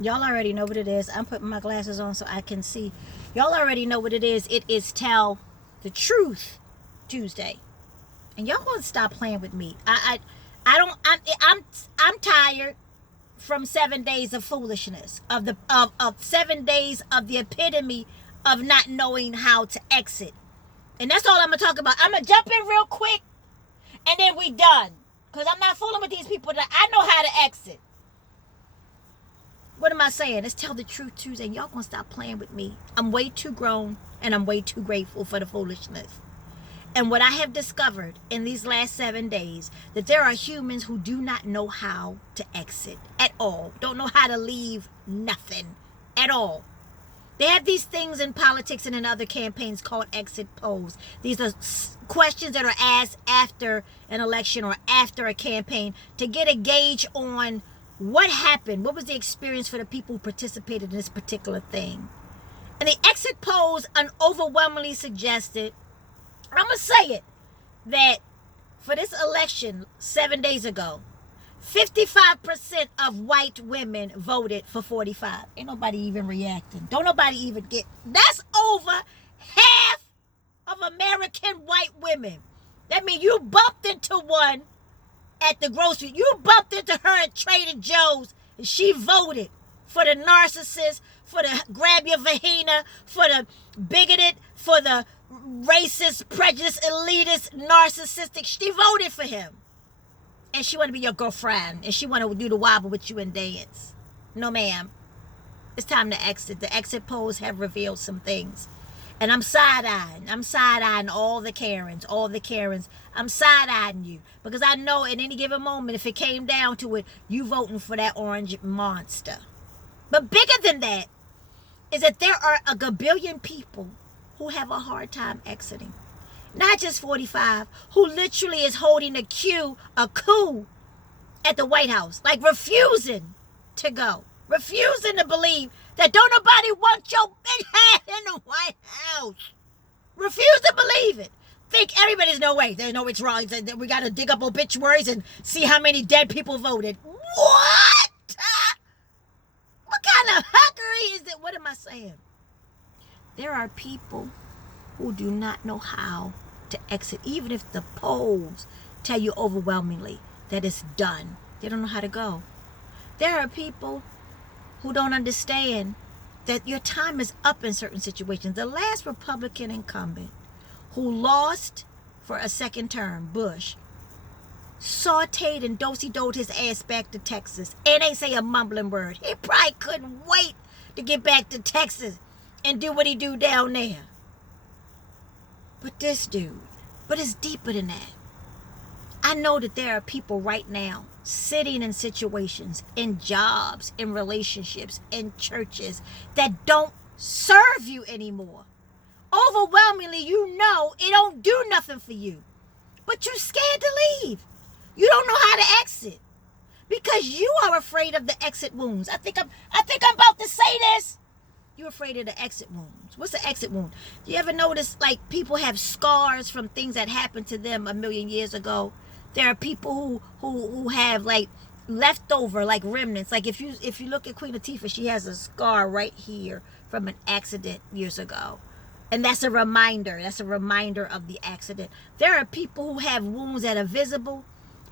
Y'all already know what it is. I'm putting my glasses on so I can see. Y'all already know what it is. It is Tell the Truth Tuesday. And y'all gonna stop playing with me. I don't I'm tired from 7 days of foolishness. Of 7 days of the epitome of not knowing how to exit. And that's all I'm gonna talk about. I'm gonna jump in real quick and then we done. Because I'm not fooling with these people that I know how to exit. What am I saying? It's Tell the Truth Tuesday. Y'all gonna stop playing with me. I'm way too grown and I'm way too grateful for the foolishness. And what I have discovered in these last 7 days, that there are humans who do not know how to exit at all. Don't know how to leave nothing at all. They have these things in politics and in other campaigns called exit polls. These are questions that are asked after an election or after a campaign to get a gauge on what happened. What was the experience for the people who participated in this particular thing? And the exit polls overwhelmingly suggested, I'm going to say it, that for this election 7 days ago, 55% of white women voted for 45. Ain't nobody even reacting. Don't nobody even get. That's over half of American white women. That means you bumped into one at the grocery. You bumped into her at Trader Joe's and she voted for the narcissist, for the grab your vagina, for the bigoted, for the racist, prejudiced, elitist, narcissistic. She voted for him. And she want to be your girlfriend. And she want to do the wobble with you and dance. No, ma'am. It's time to exit. The exit polls have revealed some things. And I'm side-eyeing. I'm side-eyeing all the Karens. All the Karens. I'm side-eyeing you. Because I know at any given moment, if it came down to it, you voting for that orange monster. But bigger than that is that there are a gabillion people who have a hard time exiting. Not just 45, who literally is holding a coup at the White House. Like refusing to go. Refusing to believe that don't nobody want your big head in the White House. Refuse to believe it. Think everybody's no way. There's no it's wrong. We got to dig up obituaries and see how many dead people voted. What? What kind of hackery is it? What am I saying? There are people who do not know how to exit, even if the polls tell you overwhelmingly that it's done. They don't know how to go. There are people who don't understand that your time is up in certain situations. The last Republican incumbent who lost for a second term, Bush, sauteed and do-si-doed his ass back to Texas and ain't say a mumbling word. He probably couldn't wait to get back to Texas and do what he do down there. But this dude, but it's deeper than that. I know that there are people right now sitting in situations, in jobs, in relationships, in churches that don't serve you anymore. Overwhelmingly, you know it don't do nothing for you. But you're scared to leave. You don't know how to exit. Because you are afraid of the exit wounds. I think I'm about to say this. You're afraid of the exit wounds. What's the exit wound? You ever notice like people have scars from things that happened to them a million years ago? There are people who have like leftover like remnants. Like if you look at Queen Latifah, she has a scar right here from an accident years ago. And that's a reminder. That's a reminder of the accident. There are people who have wounds that are visible.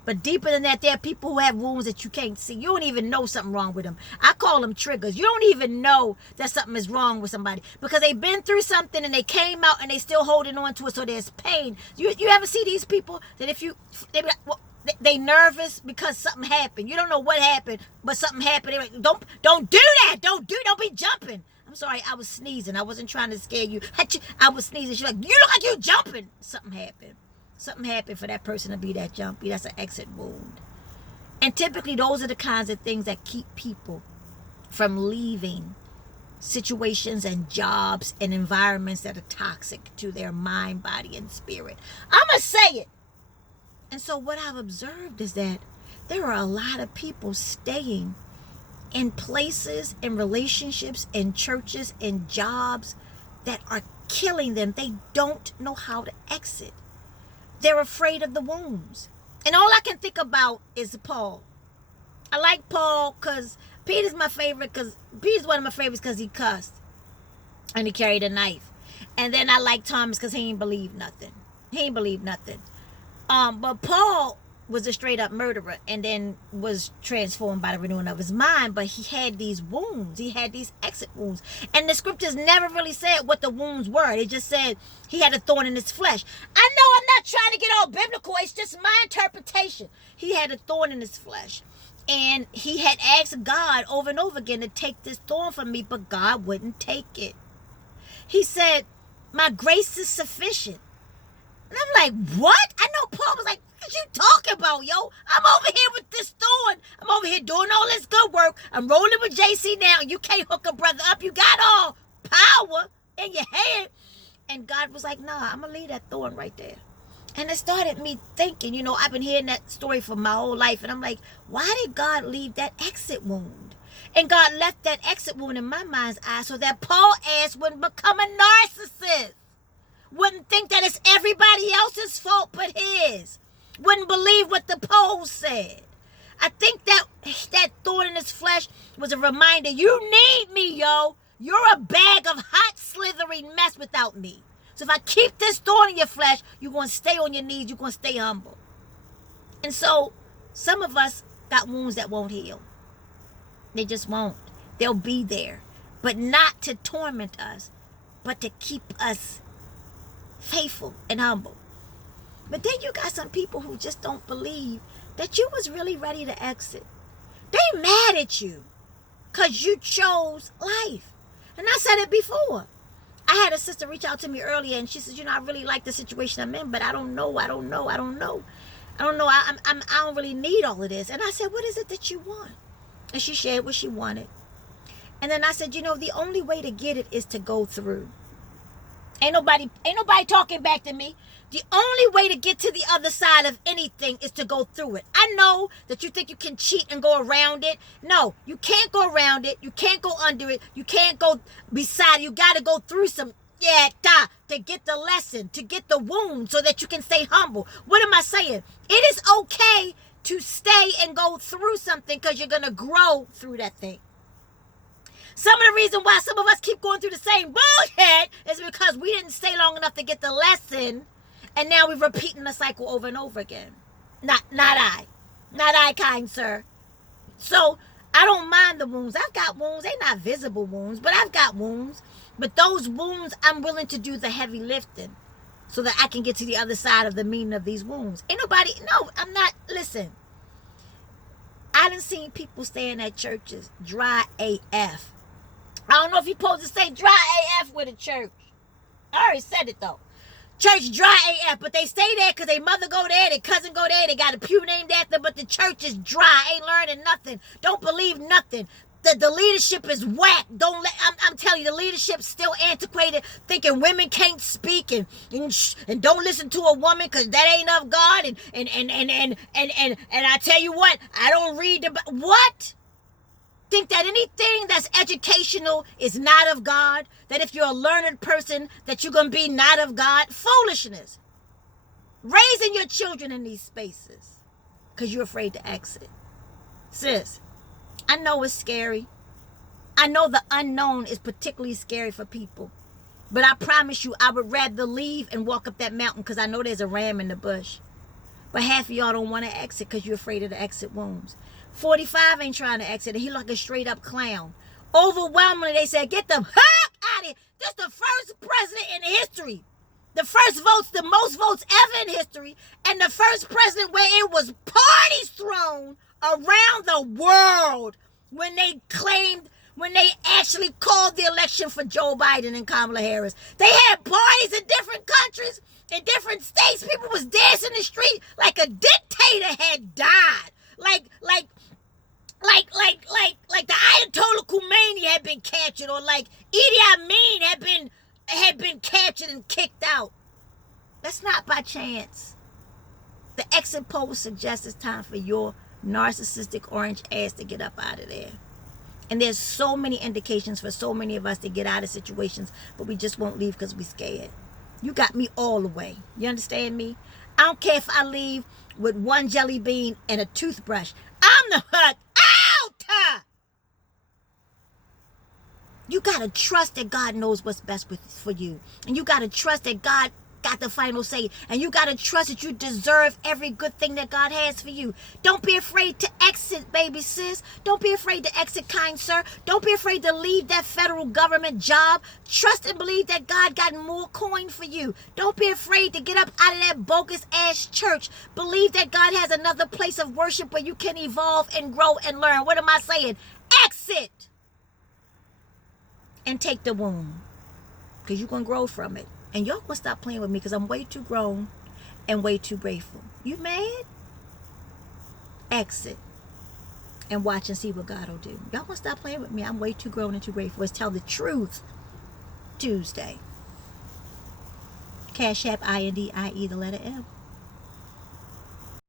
But deeper than that, there are people who have wounds that you can't see. You don't even know something wrong with them. I call them triggers. You don't even know that something is wrong with somebody because they've been through something and they came out and they still holding on to it, so there's pain. You ever see these people that if you they nervous because something happened. You don't know what happened, but something happened. They're like, don't do that. Don't be jumping. I'm sorry, I was sneezing. I wasn't trying to scare you. I was sneezing. She's like, you look like you jumping. Something happened. Something happened for that person to be that jumpy. That's an exit wound. And typically those are the kinds of things that keep people from leaving situations and jobs and environments that are toxic to their mind, body, and spirit. I'm going to say it. And so what I've observed is that there are a lot of people staying in places, in relationships, in churches, in jobs that are killing them. They don't know how to exit. They're afraid of the wounds. And all I can think about is Paul. I like Paul because Peter's my favorite because Peter's one of my favorites because he cussed and he carried a knife. And then I like Thomas because he ain't believe nothing. He ain't believe nothing. But Paul was a straight up murderer and then was transformed by the renewing of his mind. But he had these wounds. He had these exit wounds. And the scriptures never really said what the wounds were. It just said he had a thorn in his flesh. I know I'm not trying to get all biblical. It's just my interpretation. He had a thorn in his flesh. And he had asked God over and over again to take this thorn from me, but God wouldn't take it. He said, my grace is sufficient. And I'm like, what? I know Paul was like, what you talking about, yo? I'm over here with this thorn. I'm over here doing all this good work. I'm rolling with JC now. And you can't hook a brother up. You got all power in your head. And God was like, nah, I'm going to leave that thorn right there. And it started me thinking, you know, I've been hearing that story for my whole life. And I'm like, why did God leave that exit wound? And God left that exit wound in my mind's eye so that Paul ass wouldn't become a narcissist. Wouldn't think that it's everybody else's fault but his. Wouldn't believe what the polls said. I think that thorn in his flesh was a reminder, you need me, yo. You're a bag of hot, slithering mess without me. So if I keep this thorn in your flesh, you're going to stay on your knees. You're going to stay humble. And so some of us got wounds that won't heal. They just won't. They'll be there. But not to torment us, but to keep us faithful and humble. But then you got some people who just don't believe that you was really ready to exit. They mad at you because you chose life. And I said it before. I had a sister reach out to me earlier and she said, you know, I really like the situation I'm in, but I don't know. I don't really need all of this. And I said, what is it that you want? And she shared what she wanted. And then I said, you know, the only way to get it is to go through. Ain't nobody talking back to me. The only way to get to the other side of anything is to go through it. I know that you think you can cheat and go around it. No, you can't go around it. You can't go under it. You can't go beside it. You got to go through some, to get the lesson, to get the wound so that you can stay humble. What am I saying? It is okay to stay and go through something because you're going to grow through that thing. Some of the reason why some of us keep going through the same bullshit is because we didn't stay long enough to get the lesson, and now we're repeating the cycle over and over again. Not I, kind sir. So I don't mind the wounds. I've got wounds. They're not visible wounds, but I've got wounds. But those wounds, I'm willing to do the heavy lifting so that I can get to the other side of the meaning of these wounds. Ain't nobody, no, I'm not, listen. I done seen people staying at churches dry AF. I don't know if you're supposed to say dry AF with a church. I already said it though. Church dry AF, but they stay there because their mother go there, their cousin go there, they got a pew named after them, but the church is dry, ain't learning nothing, don't believe nothing. The leadership is whack. I'm telling you, the leadership's still antiquated, thinking women can't speak and don't listen to a woman because that ain't of God. And I tell you what, I don't read what? Think that anything that's educational is not of God, that if you're a learned person, that you're going to be not of God. Foolishness. Raising your children in these spaces because you're afraid to exit. Sis, I know it's scary. I know the unknown is particularly scary for people. But I promise you, I would rather leave and walk up that mountain because I know there's a ram in the bush. But half of y'all don't want to exit because you're afraid of the exit wounds. 45 ain't trying to exit. He like a straight up clown. Overwhelmingly, they said, get the heck out of here. This is the first president in history. The first votes, the most votes ever in history. And the first president where it was parties thrown around the world when they actually called the election for Joe Biden and Kamala Harris. They had parties in different countries, in different states. People was dancing in the street like a dictator had died. Like the Ayatollah Khomeini had been captured, or like Idi Amin had been captured and kicked out. That's not by chance. The exit poll suggests it's time for your narcissistic orange ass to get up out of there. And there's so many indications for so many of us to get out of situations, but we just won't leave because we're scared. You got me all the way. You understand me? I don't care if I leave with one jelly bean and a toothbrush. I'm the heck out. You got to trust that God knows what's best for you. And you got to trust that God got the final say. And you got to trust that you deserve every good thing that God has for you. Don't be afraid to exit, baby sis. Don't be afraid to exit, kind sir. Don't be afraid to leave that federal government job. Trust and believe that God got more coin for you. Don't be afraid to get up out of that bogus ass church. Believe that God has another place of worship where you can evolve and grow and learn. What am I saying? Exit and take the wound, because you're going to grow from it. And y'all going to stop playing with me, because I'm way too grown and way too grateful. You mad? Exit and watch and see what God will do. Y'all going to stop playing with me. I'm way too grown and too grateful. It's Tell the Truth Tuesday. Cash App INDIE, the letter M.